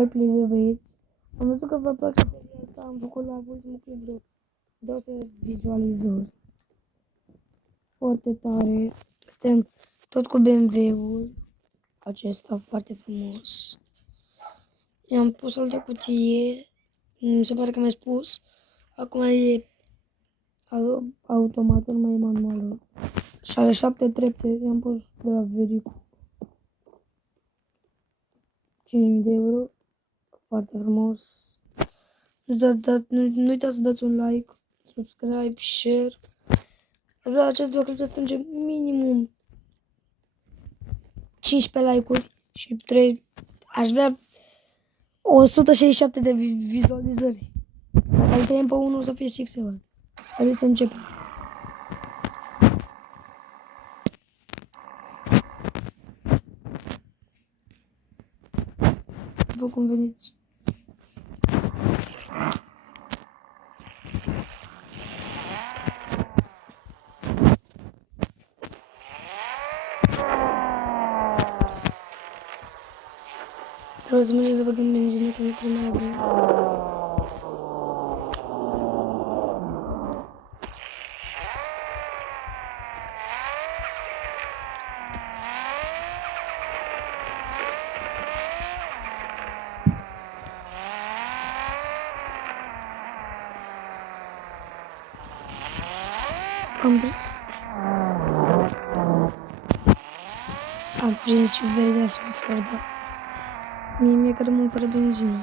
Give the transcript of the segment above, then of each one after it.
roleplay de băieți. Am văzut că vă place seria asta, am făcut la ultimul clip vreo 200 de vizualizări. Foarte tare. Suntem tot cu BMW-ul acesta foarte frumos. I-am pus altă cutie. Mi se pare că mi-a spus. Acum e automat, nu mai e manuală. Și are 7 trepte. I-am pus de la Vericu. 5.000 de euro. Foarte frumos. Nu uitați să dați un like, subscribe, share. Aș vrea acest videoclip să strângem minimum 15 like-uri și 3. Aș vrea 167 de vizualizări. Dacă îl tăiem pe unul o să fie și excelent. Haideți să începem. După cum vedeți. Trebuie să mergem să băgăm benzină, că nu prea mai avem. Am prins și verdea semafor, dar mie mi-e că rămân fără benzină.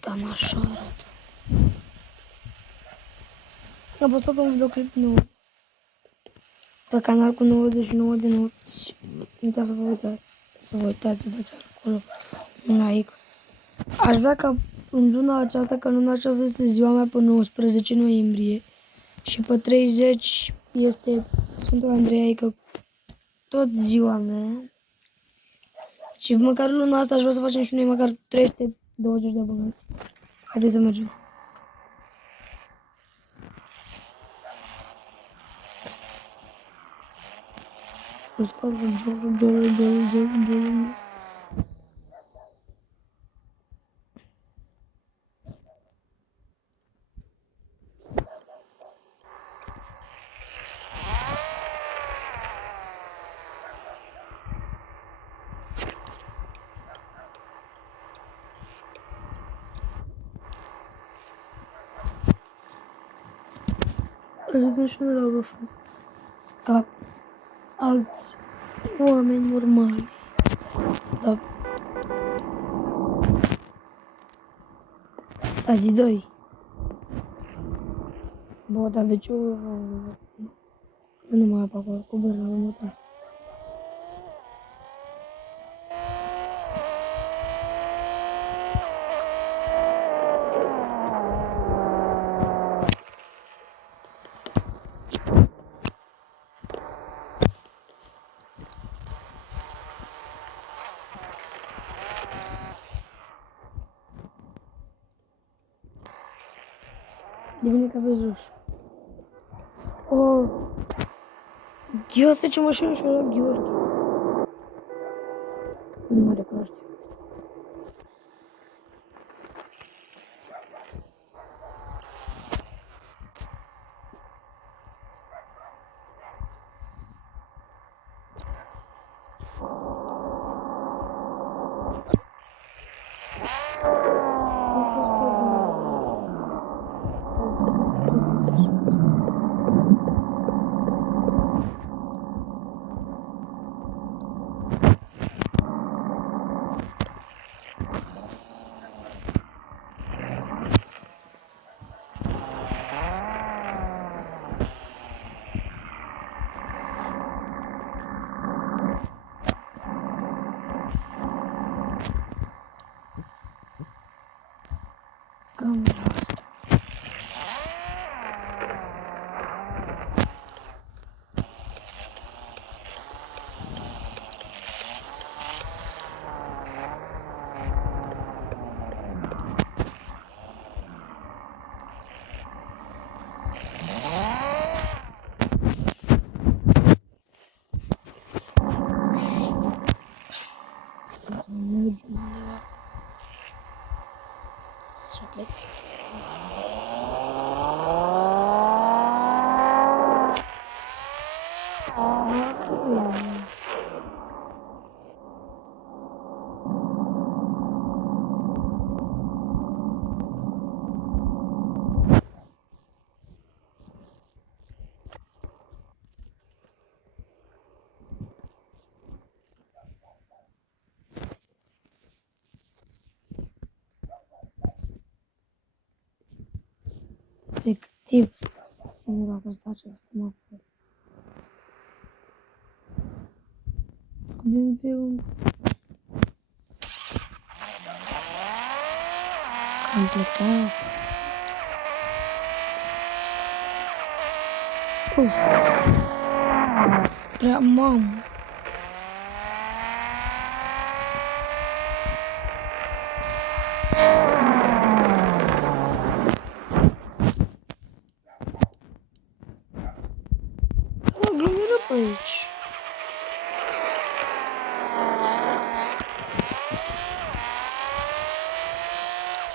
Dar așa arată. Am postat un videoclip nou pe canal cu 99 de noți. Nu uitați să vă uitați, să dați acolo un like. Aș vrea ca în luna aceasta, că luna aceasta este ziua mea pe 19 noiembrie și pe 30 este Sfântul Andrei, adică tot ziua mea. Și măcar luna asta aș vrea să facem și noi măcar 320 de abonați. Haideți să mergem. Ajungem și noi la roșu. Ca alți oameni normali. Da. Azi doi. Bă, dar de ce nu mai apă acolo cu bărna la motor? De bine că aveți roșu. Oh! Eu să ce mașină și ăla Gheorghe. Nu mă recunoaște. efectiv singura care face asta mă fac. Scubim pe un... Am plecat. Prea mamă. Mă aglomeră pe aici.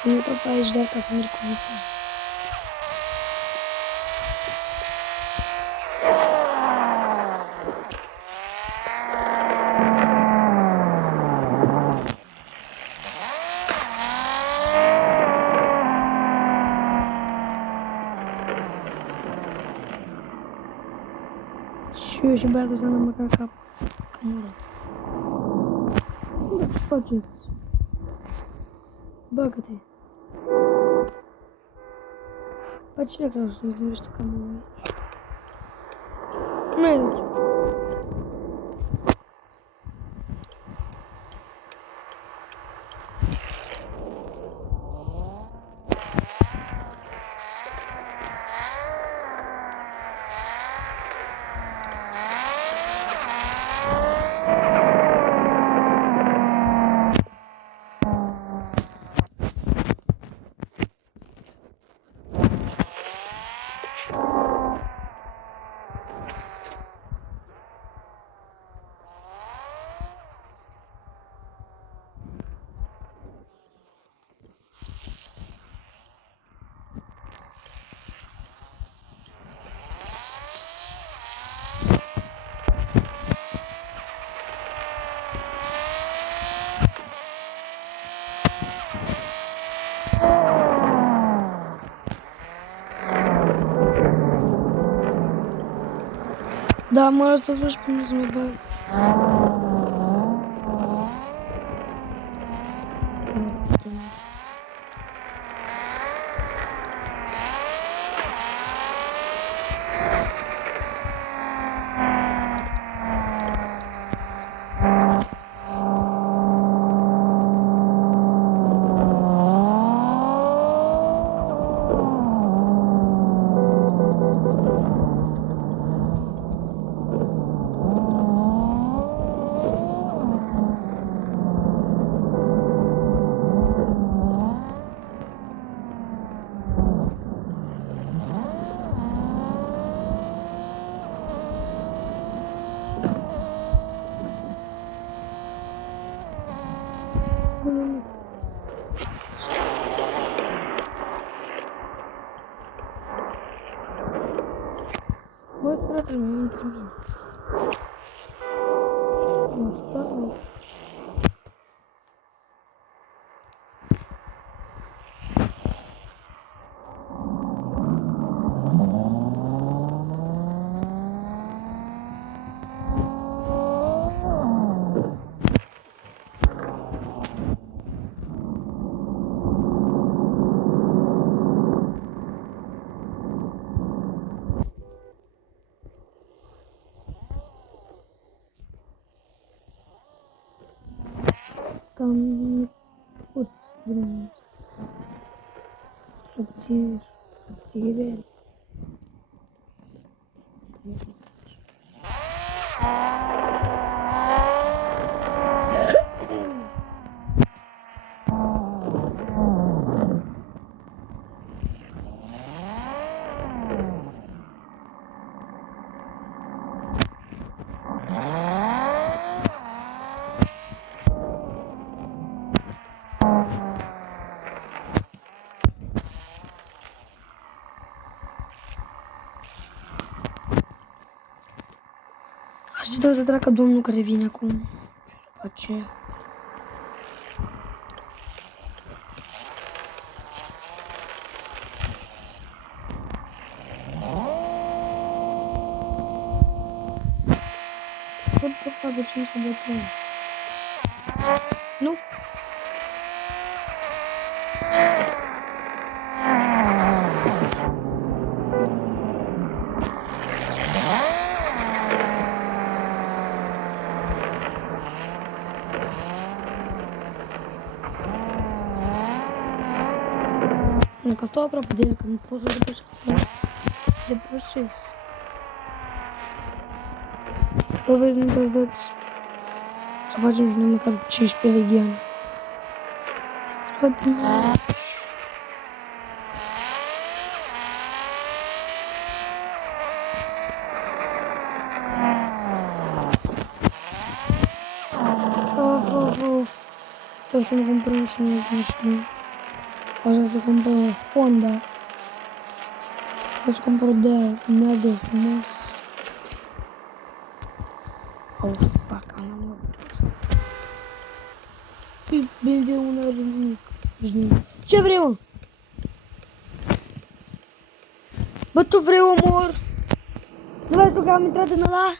Am uitat pe aici doar ca să merg cu viteză. Și eu și băiatul ăsta n-am băgat cap. Că murat. Ce faceți? Bagă-te. Bă, ce vreau să-mi gândești cam mult? Nu e aici. Da, mă lăsați mă și pe mine să mă bag. Băi, fratele meu, între mine. Nu stau. Cam micuț drumul ăsta. Subțire. Așteptăm să treacă domnul care vine acum. Și după aceea. What the fuck, de ce nu se blochează? Nu? Că stau aproape de el, că nu pot să depășesc. Depășesc. Vă vezi, nu vă dați să facem și noi măcar 15 legioane. Frate, mă. Of. Trebuie să ne cumpărăm și noi, nu știu. Așa să cumpărăm Honda. O să cumpăr de neagră frumos. Oh, fuck, am luat. Bine, un are nimic. Ce vrei, mă? Bă, tu vrei omor? Nu vezi tu că am intrat în ăla?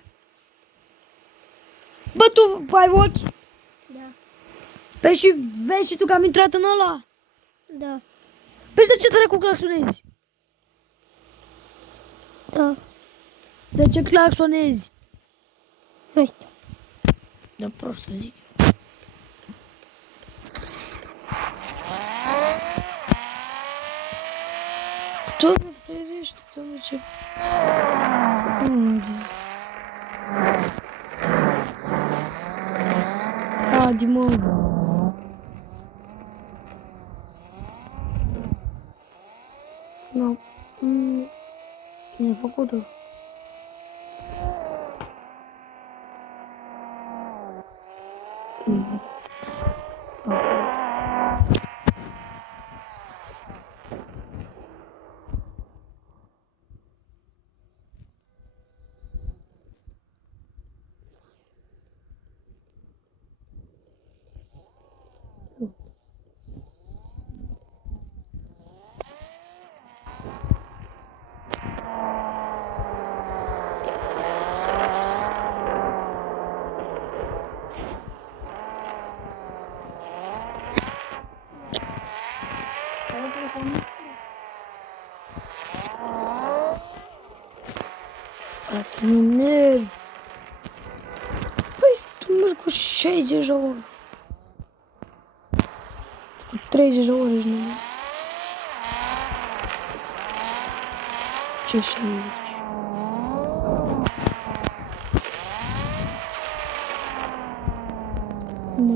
Bă, tu ai ochi? Da. Păi și vezi și tu că am intrat în ăla? Da. Păi de ce dracu claxonezi? Da. De ce claxonezi? Nu știu. Da, prost să zic. Doamne ferește, doamne, ce... Adi, mă. Nu. Cine a făcut-o? Frate, nu merg. Păi, tu mergi cu 60 de ore. Cu 30 de ore și nu mergi. Ce 60? Nu mă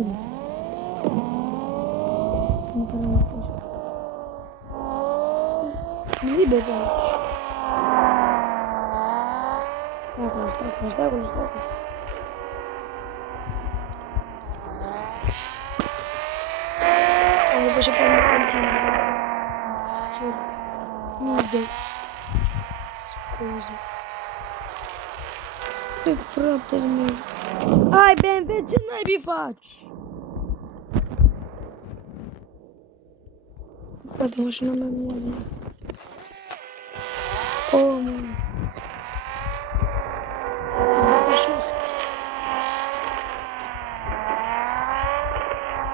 nu pare mă așa. Liber aici. Stai acolo. Am depășit pe mine continuu. Ce? Mii de scuze. Pe fratele meu. Ai, BMW, ce naibii faci? Frate, mașina mea nu are. Oh, mă.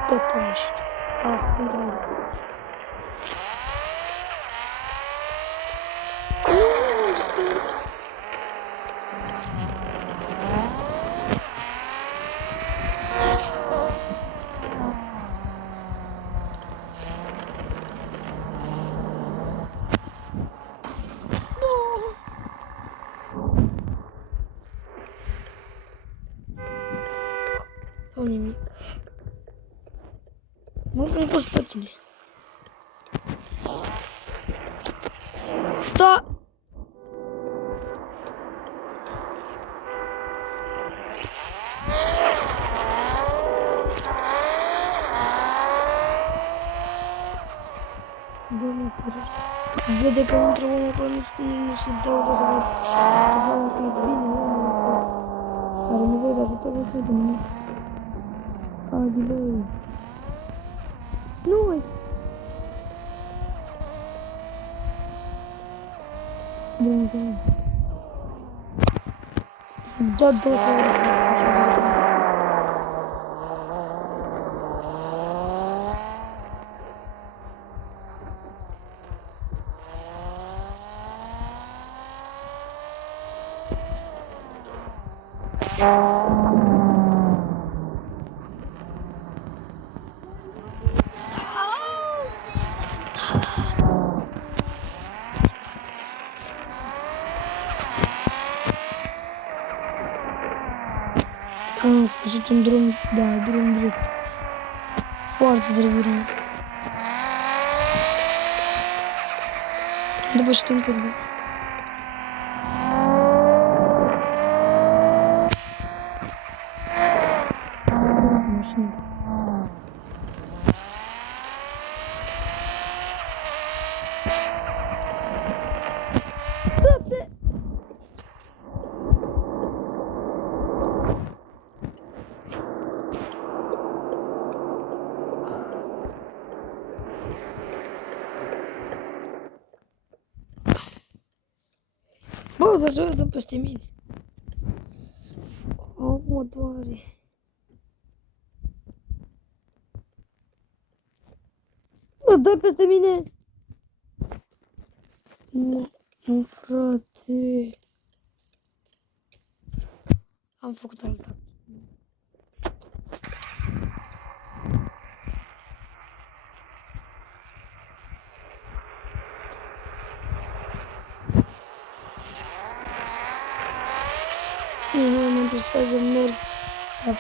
Tot mașina. Ah, într-adevăr. Nu, stai. Sau nimic. Nu poți pe tine. Da! Doamne ferește. Vede că intră unul acolo, nu se dă o să văd că e bine, omul. Are nevoie de ajutorul ăsta de mine. Adi, băi. Nu, uite. Bun. Da, 200 de euro. În sfârșit un drum, da, drum direct. Foarte drept. După ce te încurcă. Bă, vă să dă peste mine. O, mă doare. Bă, dă peste mine. Nu, frate. Am făcut alta. Nu mă interesează, merg la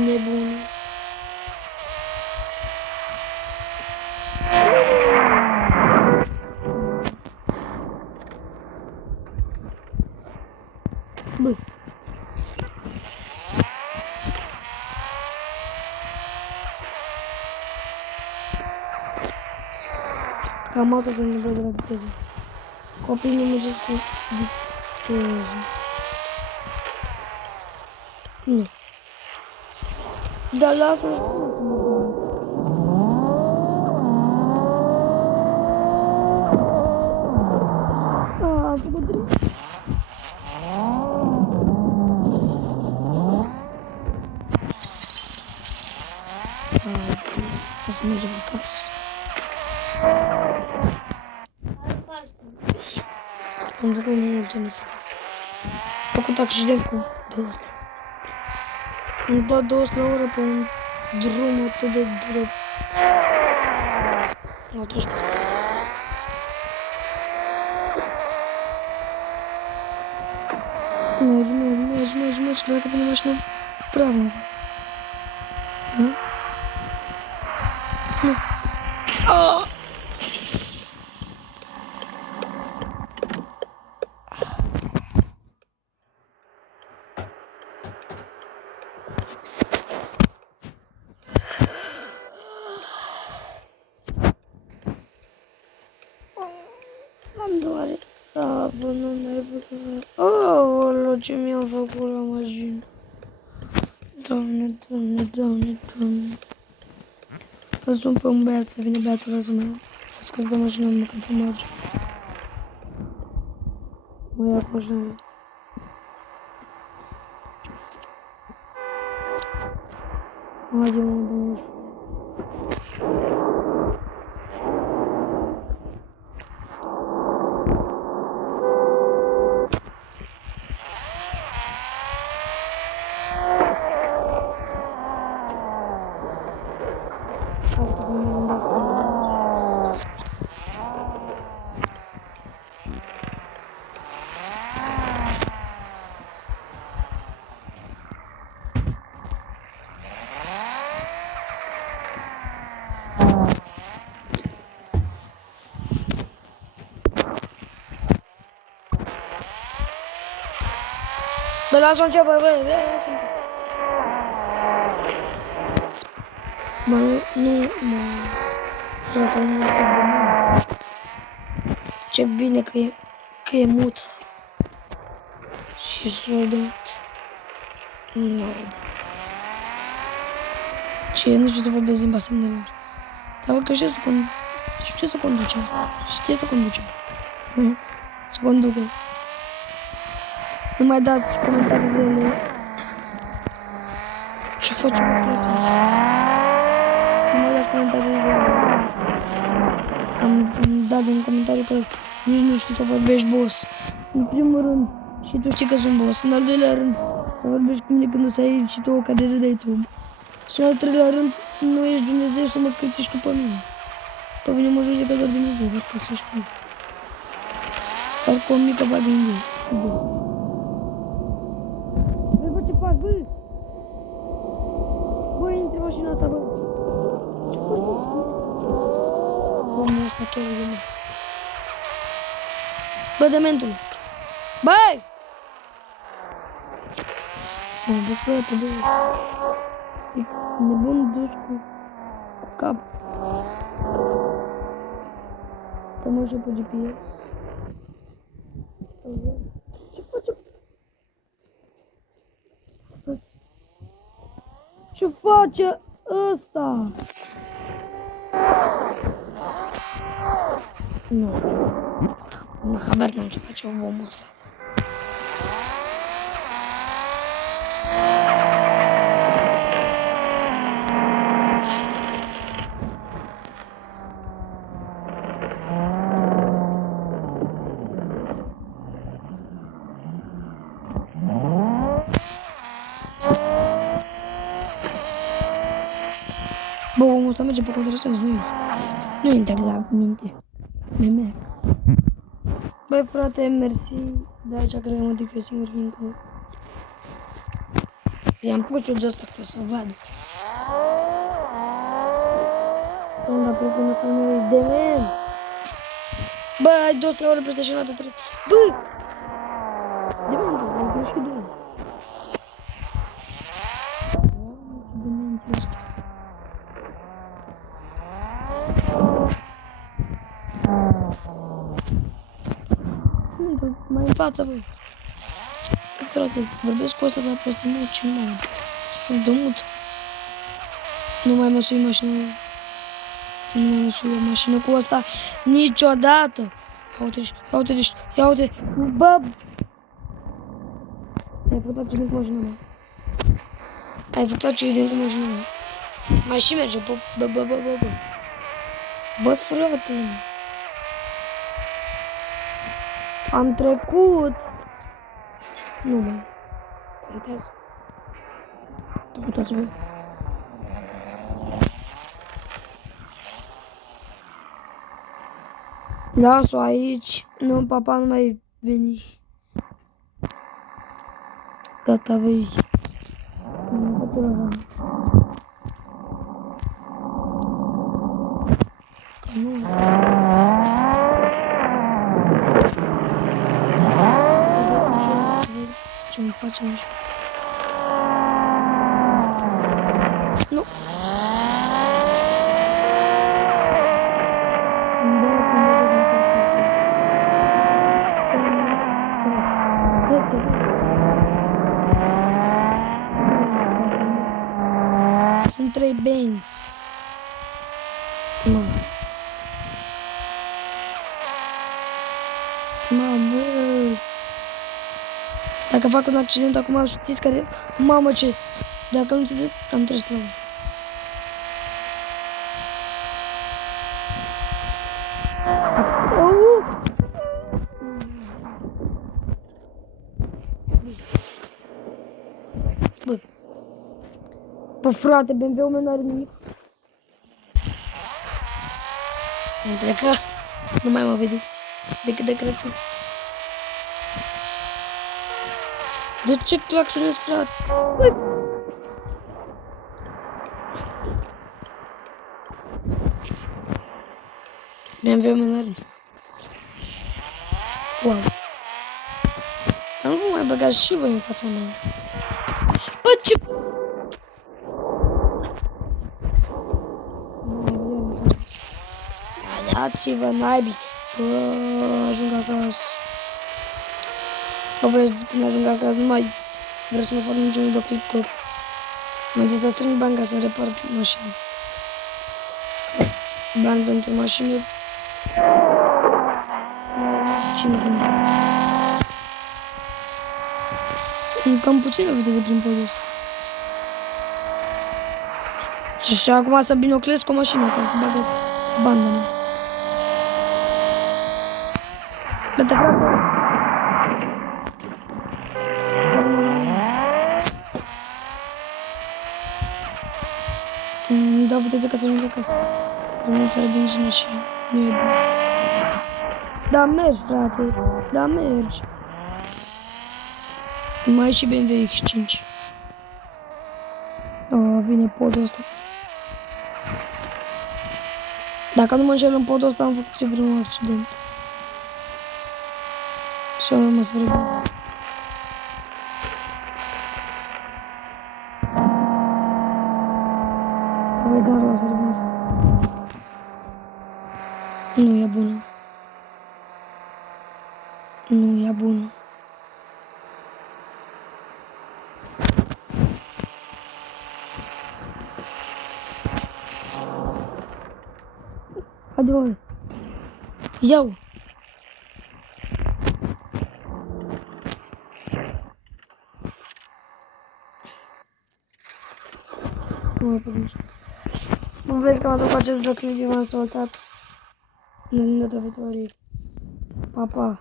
nebună. Bă. Cam asta se întâmplă de la viteză. Copiii nu mergeți cu viteză. Nu. Dar lasă-mă să mă bag. Am făcut drept. Trebuie să mergem acasă. Am făcut multe nefăcut. Am făcut accident cu 200. Am dat 200 la oră pe un drum atât de drept. Nu, tu ești pe asta. Mergi, că dacă pune mașină praf, mă fac. Nu. Aaaa! Am doare capul, nu mai pot să fac. Aoleu, ce mi-am făcut la mașină. Doamne. Să sun pe un băiat, să vină băiatul ăla să mă ia. Să scoți de mașină, mă, că nu merge. Mă ia cu mașina mea. Haide, mă, domnule. Bă, lasă-o înceapă, bă, lasă-o înceapă. Bă, nu, frate, nu mă fac de mult. Ce bine că e mut. Și s-o de mut. Nu vede. Ce, nu știu să vorbesc limba semnelor. Dar că știu să conduce. Știe să conduce. Să conducă. Nu mai dați comentariile. Ce facem, frate? Nu mai dați comentariile. Am dat în comentariu că nici nu știu să vorbești, boss. În primul rând, și tu știi că sunt boss. În al doilea rând, să vorbești cu mine când o să ai și tu o carieră de YouTube. Și în al treilea rând, nu ești Dumnezeu să mă critici tu pe mine. Pe mine mă judecă doar Dumnezeu, doar ca să știu. Doar cu o mică vagă în zi. Bă, ce faci, bă? mașina asta, bă. Ce faci, bă? Omul ăsta chiar e dement. Bă, dementule. Băi! Bă, frate, bă. E nebun dus cu cap. Te mă și pe GPS. Ce face? Ce face ăsta? Nu știu. Habar n-am ce face omul ăsta. Bă, omul ăsta merge pe contrasens, nu intră la minte. Meme. Băi, frate, mersi. De aici cred că mă duc eu singur, fiindcă i-am pus eu de asta ca să vadă. Dar prietenul ăsta nu e dement. Bă, ai 200 ore peste și o dată 3. Bă! Dementul, ai greșit de el. Dementul ăsta. Mai în față, băi. Bă, frate, vorbesc cu ăsta, dar peste mult ce nu mai sunt de mut. Nu mai mă sui mașină. Nu mai mă sui mașină cu ăsta niciodată. Ia uite, ia uite. Bă! Ai făcut accident cu mașina mea. Ai făcut accident cu mașina mea. Mai și merge, bă. Bă, fratele meu. Am trecut. Nu mai contează. Uitați-vă. Las-o aici. Nu, papa nu mai veni. Gata, băi. Am dat la ramă. Că nu. Ce-mi facem așa? Nu! Sunt 3 benzi. Mamă! Dacă fac un accident acum, știți care... Mamă, ce... Dacă nu te zic, am trebuie să rămân. Bă. Bă, frate, BMW-ul meu n-are nimic. Am plecat. Nu mai mă vedeți. Decât de Crăciun. De ce claxonezi, frate? Băi! BMW-ul meu n-are nimic. Wow. Dar nu vă mai băgați și voi în fața mea. Bă, ce... Dați-vă, naibii. Ajung acasă. Bă, băieți, când ajung acasă, nu mai vreau să mă fac niciun videoclip, că m-am zis să strâng bani ca să-mi repar mașina. Bani pentru mașină. Cine să-mi dă? Cam puțin o viteză prin podul ăsta. Și acum să binoclez cu o mașină care să bagă banda mea. Dă-te, frate! Dau viteză ca să ajung acasă. Nu fără benzină și nu e bun. Da, mergi, frate. Da, mergi. Mai e și BMW X5. Vine podul ăsta. Dacă nu mă înșel în podul ăsta am făcut eu primul accident. Și am rămas fără bani. Voi da rău să rămas. Nu e bună. Nu e bună. Haide, bă. Iau. Nu mai pot nici. Mă vezi că mă duc cu acest clip, v-am saltat. Ne vedem data viitoare. Pa, pa.